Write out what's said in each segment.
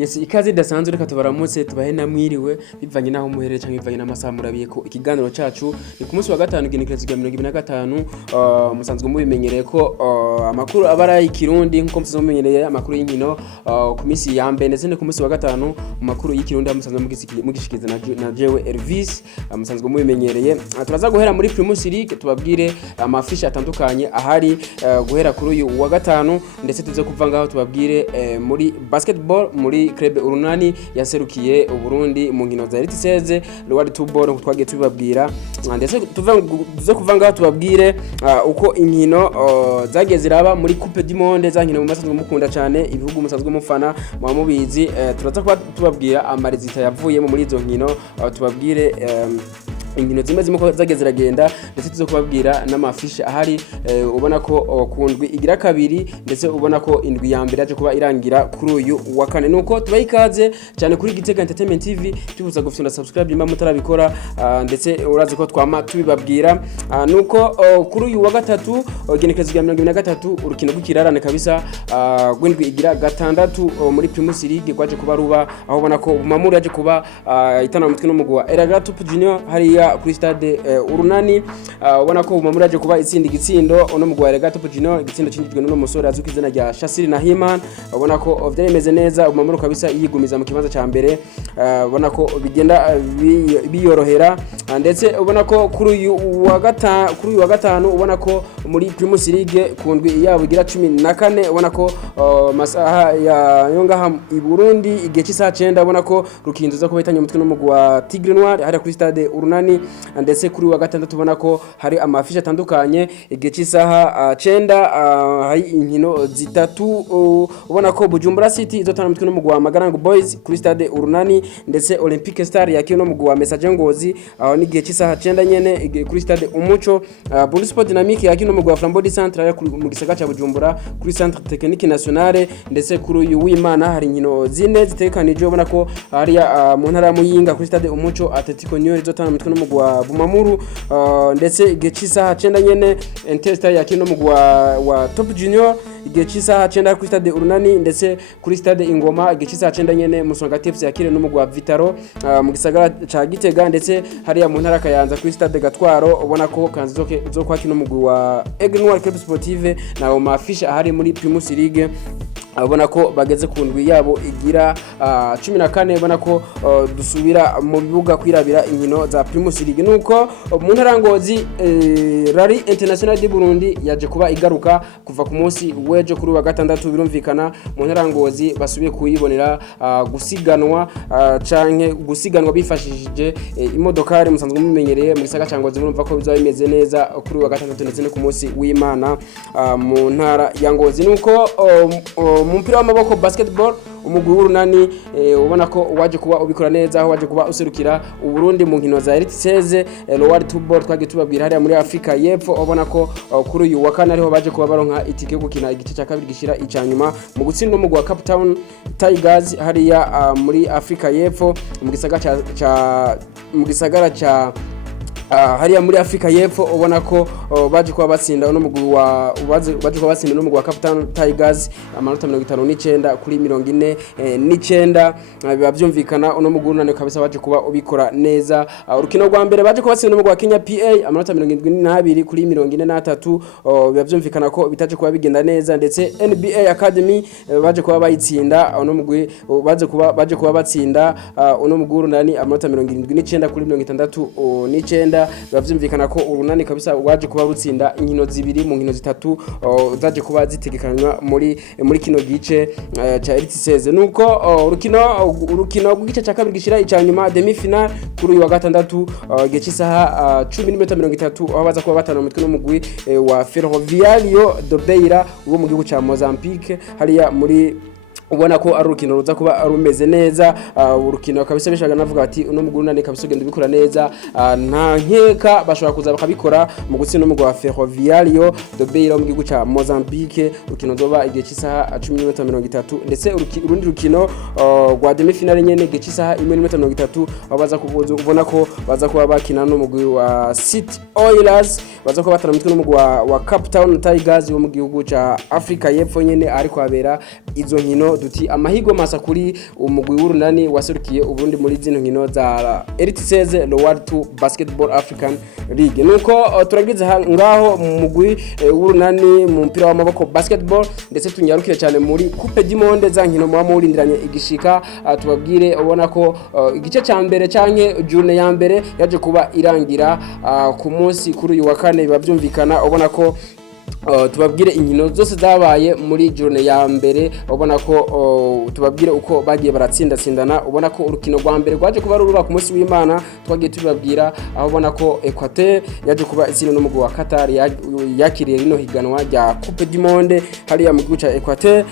Yes, ikaze dasanzwe reka tubaramutse tubahe namwiriwe bivanye naho muherere cyangwa bivanye n'amasaha murabiye ko ikiganiro cacu ni ku munsi wa gatanu genekerezo rya 2025 musanzwe mubimenyereye ko amakuru abara y'ikirundi nkuko musanzwe mumenyereye amakuru y'inkino ku minsi ya mbere ndetse no ku munsi wa gatanu amakuru y'ikirundi musanzwe mugishikiza na jewe Elvis musanzwe mubimenyereye turaza guhera muri Primus League tubabwire amafishi atandukanye ahari guhera kuri uyu wa gatanu ndetse tuze kuva ngaho tubabwire muri basketball muri Club Urunani yaserukiye Uburundi mu nkino za Elite 16 Rwanda Football twagiye tubabwira ndetse tuze kuvanga tubabwire uko inkino zagiye ziraba muri Coupe du Monde za nkino mu masanzwe mukunda cyane ibihugu musanzwe mufana mu mubizi turaza kuba tubabwira amarizita yavuye muri izo nkino tubabwire inkino zimwe ko zageze ziragenda ndetse tuzo kubabwira n'amafishi ahari ubona ko kundwi igira kabiri ndetse ubona ko indwi ya mbere yaje kuba irangira kuri uyu wa kane nuko tubayikaze cyane kuri Gitega Entertainment TV tubuza gufunda subscribe nimba mutarabikora ndetse urazi ko twama tubibabwira nuko kuri uyu wa gatatu genekerezo rya 2023 urukino rw'ikirarane kabisa gwindwi igira gatandatu muri Primus League kwaje kuba ruba aho ubona ko Mamuru yaje kuba itana mu mutwe n'umugwi wa Eraga Top Junior hari kuri stade Urunani ubona ko Mamuru yaje kuba itsinda igitsindo ono mugwi wa Eraga Top Junior igitsindo cinjijwe n'uno musore azuka izina rya Shasiri na Himan ubona ko vyaremeze neza Mamuru kabisa yigumiza mu kibanza ca mbere ubona ko bigenda biyorohera ndetse ubona ko kuri uyu wa gatanu ubona ko muri Primus League kundwi yabo igira 14 ubona ko masaha ya yongaha i Burundi igihe cy'isaha 9 ubona ko rukinzo zo kubitanya umutwe n'umugwi wa Tigre Noir hari kuri stade Urunani ndetse kuri wa gatandatu ubona ko hari amafishi atandukanye igihe cy'isaha 9 hari inkino zitatu ubona ko Bujumbura City izotana umutwe n'umugwi wa Magarango Boys kuri stade Urunani ndetse Olympique Star yakino n'umugwi wa Message Ngozi aho ni igihe cy'isaha 9 nyene kuri stade Umuco Bull Sport Dynamique yakino n'umugwi wa Flambeau Centre mu gisagara ca Bujumbura kuri Centre Technique Nationale ndetse kuri uyu w'Imana hari inkino zine zitekanije ubona ko hari mu ntara ya Muyinga kuri stade Umuco Atletico Niyo izotana umutwe n'umugwi wa Bumamuru ndetse igihe cy'isaha 9 nyene Interstar yakino n'umugwi wa Top Junior igihe cy'isaha 9 kuri stade Urunani ndetse kuri stade Ingoma igihe cy'isaha 9 nyene Musonga TFC yakire n'umugwi wa Vitaro mu gisagara ca Gitega ndetse hari ya mu ntara Kayanza kuri stade Gatwaro ubona ko kanzi zo kwa kino mugwi wa Aigle Noir Club Sportive nawo mafishi ahari muri Primus League abona ko bageze ku ndwi yabo igira 14 ubona ko dusubira mu bibuga kwirabira inkino za Primus League nuko mu ntarangozi Rally International du Burundi yaje kuba igaruka kuva ku munsi wejo kuri wa gatandatu birumvikana mu ntarangozi basubiye kuyibonera gusiganwa bifashishije imodokari musanzwe mumenyereye mu gisagara cyangozi murumva ko bizaba bimeze neza kuri wa gatandatu ndetse no ku munsi w'Imana mu ntara ya Ngozi nuko mu mpira w'amaboko basketball umugwi w'Urunani ubona ko waje kuba ubikora neza aho waje kuba userukira Uburundi mu nkino za Elite 16 Rwanda Football twagiye tubabwira hariya muri Afrika y'Epfo ubona ko kuri uyu wa kane ariho baje kuba baronka itike yo gukina igice cya kabiri gishira icanyuma mu gutsinda umugwi wa Cape Town Tigers hariya muri Afrika y'Epfo mu gisagara ca hariya muri Afrika y'Epfo ubona ko baje kuba batsinda uno mugwi wa baje kuba batsinda no mugwi wa Captain Tigers amanota 59 kuri 49 biba byumvikana uno mugwi unane kabisa baje kuba ubikora neza urukino rwa mbere baje kuba batsinda no mugwi wa Kenya PA amanota 72 kuri 43 biba byumvikana ko bitaje kuba bigenda neza ndetse NBA Academy baje kuba bayitsinda uno mugwi baje kuba batsinda uno mugwi unane amanota 79 kuri 69 bavyumvikana ko Urunani kabisa waje kuba rutsinda inkino zibiri mu nkino zitatu zaje kuba zitegekanywa muri kino gice ca Elite 16 nuko urukino rw'igice ca kabiri gishira icanyuma demi final kuri uyu wa gatandatu gice cy'isaha 10:30 aho baza kuba batana umutwe n'umugwi wa Ferroviario do Beira wo mu gihugu ca Mozambique hariya muri ubona ko ari urukino ruza kuba rumeze neza urukino kabisa bishaga navuga ati uno mugurunane kabisa ugenda ubikora neza nta nkeka bashobora kuza bakabikora mu gutsinda umugwi wa Ferroviario do Beira mu gihugu ca Mozambique urukino zoba igihe cy'isaha 10:30 ndetse urundi rukino rwa demi finale nyene igihe cy'isaha 1:30 baza kubona ko baza kuba bakina n'umugwi wa City Oilers baza kuba batana mutwe n'umugwi wa Cape Town Tigers wo mu gihugu ca Afrika y'Epfo nyene ariko abera izo nkino duti amahirwe masa kuri umugwi w'urunani waserukiye Uburundi muri zino nkino za Elite 16 World 2 Basketball African League. Nuko turagize ngaho mu mugwi w'urunani mu mpira w'amaboko basketball, ndetse tunyarukire cyane muri Coupe du Monde za nkino muba murindiranye igishika. Tubabwire ubona ko igice cya mbere canke journée ya mbere yaje kuba irangira ku munsi kuri uyu wa kane, biba byumvikana ubona ko tubabwire inkino zose zabaye muri journée ya mbere, ubona ko tubabwire uko bagiye baratsindatsindana. Ubona ko urukino rwa mbere rwaje kuba rurura ku munsi w'Imana, twagiye tubabwira aho ubona ko Equateur yaje kuba itsinda n'umugwi wa Qatar yakiriye rino higanwa rya Coupe du Monde hariya mu gihugu ca Equateur,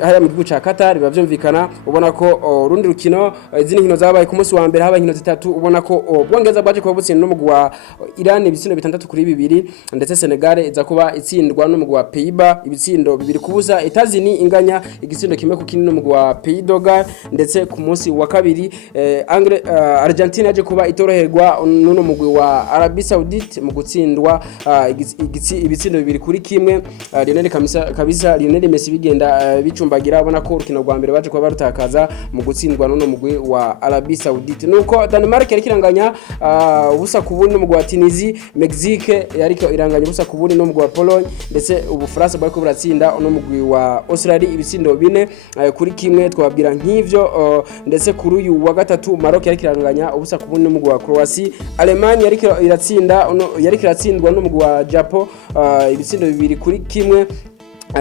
hariya mu gihugu ca Qatar. Biba byumvikana ubona ko rundi rukino izindi nkino zabaye ku munsi wa mbere habaye inkino zitatu. Ubona ko Bwongereza bwaje kuba butsinda n'umugwi wa Iran ibitsindo 6-2, ndetse Senegal iza kuba itsindwa n'umugwi wa Pays-Bas ibitsindo 2-0. Etazini inganya igitsindo kimwe ku kindi n'umugwi wa Pays de Galles, ndetse ku munsi wa kabiri Argentina yaje kuba itoroherwa n'uno mugwi wa Arabie Saoudite mu gutsindwa ibitsindo 2-1. Lionel Messi bigenda bicumbagira, ubona ko urukino rwa mbere baje kuba barutakaza mu gutsindwa n'uno mugwi wa Arabie Saoudite. Nuko Denmark yari kiranganya ubusa ku bundi n'umugwi wa Tunisie, Mexique yariko iranganya ubusa ku bundi n'umugwi wa Pologne, ndetse Ubufaransa bariko buratsinda uno mugwi wa Australia ibitsindo 4-1. Twababwira nk'ivyo ndetse kuri uyu wa gatatu Maroc yari kiranganya ubusa ku bundi n'umugwi wa Croatia. Allemagne yari kiratsindwa n'umugwi wa Japan ibitsindo 2-1,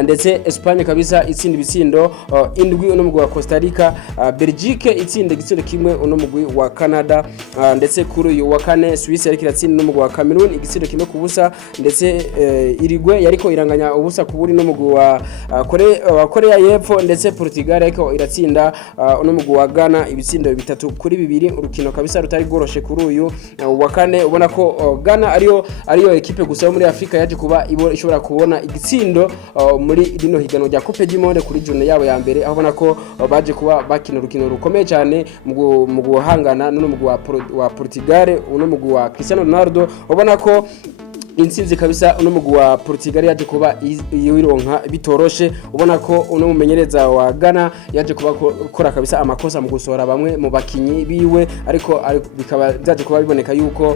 ndetse Espagne kabisa itsinda ibitsindo indwi uno mugwi wa Costa Rica. Belgique itsinda igitsindo kimwe uno mugwi wa Canada, ndetse kuri uyu wa kane Suisse yari kiratsinda uno mugwi wa Cameroon igitsindo kimwe ku busa, ndetse Uruguay yariko iranganya ubusa ku buri no mugwi wa Korea y'Epfo, ndetse Portugal yariko iratsinda uno mugwi wa Ghana ibitsindo 3-2. Urukino kabisa rutari goroshe kuri uyu wa kane. Ubona ko Ghana ariyo equipe gusa muri Afrika yaje kuba ishobora kubona igitsindo muri rino higanwa rya Coupe du Monde kuri journée yabo ya mbere, aho ubona ko baje kuba bakina urukino rukomeye cyane mu guhangana n'uno mugwi wa Portugal, uno mugwi wa Cristiano Ronaldo. Ubona ko intsinzi kabisa uno mugwi wa Portugal yaje kuba yironka bitoroshe. Ubona ko uno mumenyereza wa Ghana yaje kuba kora kabisa amakosa mu gusohora bamwe mu bakinyi biwe, ariko bikaba byaje kuba biboneka yuko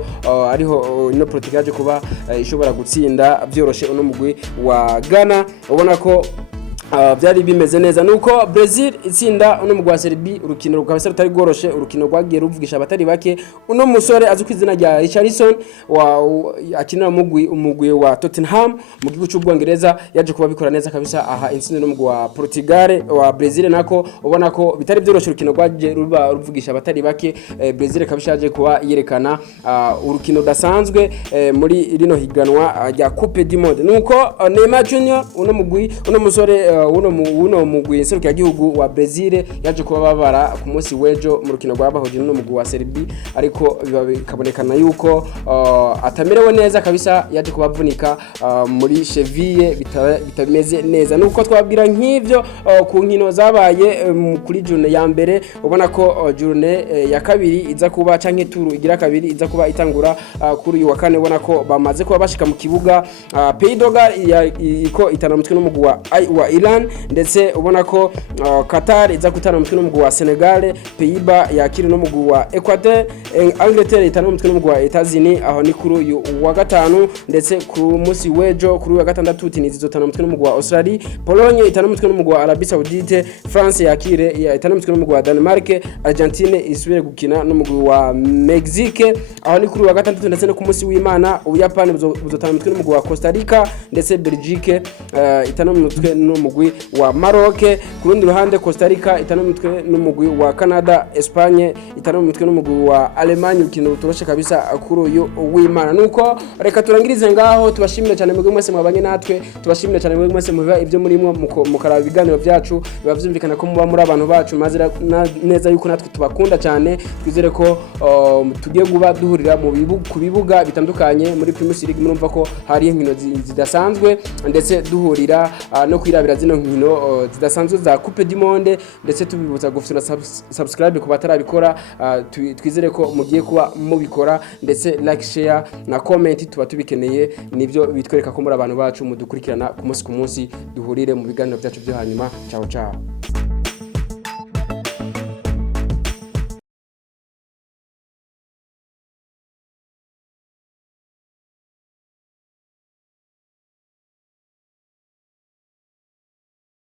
ariho ino Portugal yaje kuba ishobora gutsinda byoroshe uno mugwi wa Ghana. Ubona ko byari bimeze neza. Nuko Brazil itsinda uno mugwi wa Serbia, urukino rukabisa rutari goroshe, urukino rwagiye ruvugisha abatari bake. Uno musore azwi kwizina rya Richarlison akinira umugwi wa Tottenham mu gihugu cy'Ubwongereza yaje kuba bikora neza kabisa aha intsinzi no mugwi wa Portugal wa Brazil. Nako ubona ko bitari byoroshe, urukino rwagiye ruvugisha abatari bake. Brazil kabisa yaje kuba yerekana urukino dasanzwe muri rino higanwa rya Coupe du Monde. Nuko Neymar Junior uno musore uno mugwi seruka y'igihugu wa Brazil yaje kuba babara ku munsi wejo mu rukino rwabahuje no mugwi wa Serbia, ariko bikabonekana yuko atamerewe neza kabisa, yaje kubavunika muri cheville bitameze neza. Nuko twabwira nk'ivyo ku nkino zabaye kuri journée ya mbere. Ubona ko journée ya kabiri iza kuba canke turu igira kabiri iza kuba itangura kuri uyu wa kane. Ubona ko bamaze kuba bashika mu kibuga Pays de Galles iko itana mutwe n'umugwi wa Iran, ndetse ubona ko Qatar iza kutana mutwe n'umugwi wa Senegal, Pays-Bas yakiri n'umugwi wa Equateur, Angleterre itana mutwe n'umugwi wa Etazini. Aho ni kuri uyu wa gatanu, ndetse ku munsi wejo kuri wa gatandatu Tunisie izotana mutwe n'umugwi wa Australia, Pologne itana mutwe n'umugwi wa Arabie Saoudite, France yakire itana mutwe n'umugwi wa Denmark, Argentine isubire gukina n'umugwi wa Mexique. Aho ni kuri wa gatandatu, ndetse no ku munsi w'Imana Ubuyapani buzotana mutwe n'umugwi wa Costa Rica, ndetse Belgique itana mutwe n'umugwi wa Maroc. Ku rundi ruhande Costa Rica itana mutwe n'umugwi wa Canada, Espagne itana mutwe n'umugwi wa Allemagne. Urukino rutoroshe kabisa kuri uyu w'Imana. Nuko reka turangirize ngaho, tubashimire cyane mwebwe mwese mwabanye natwe, tubashimire cyane mwebwe mwese mubiba ibyo murimo mukaraba ibiganiro byacu, biba byumvikana ko muba muri abantu bacu mazira neza yuko natwe tubakunda cyane. Twizere ko tugiye guba duhurira ku bibuga bitandukanye muri Primus League. Murumva ko hari inkino zidasanzwe, ndetse duhurira no kwirabira zino nkino zidasanzwe za Coupe du Monde, ndetse tubibutsa gufuna subscribe ku batarabikora. Twizere ko mugiye kuba mubikora, ndetse like, share na comment tuba tubikeneye, nibyo bitwereka ko muri abantu bacu mudukurikirana ku munsi duhurire mu biganiro byacu byo hanyuma. Ciao ciao.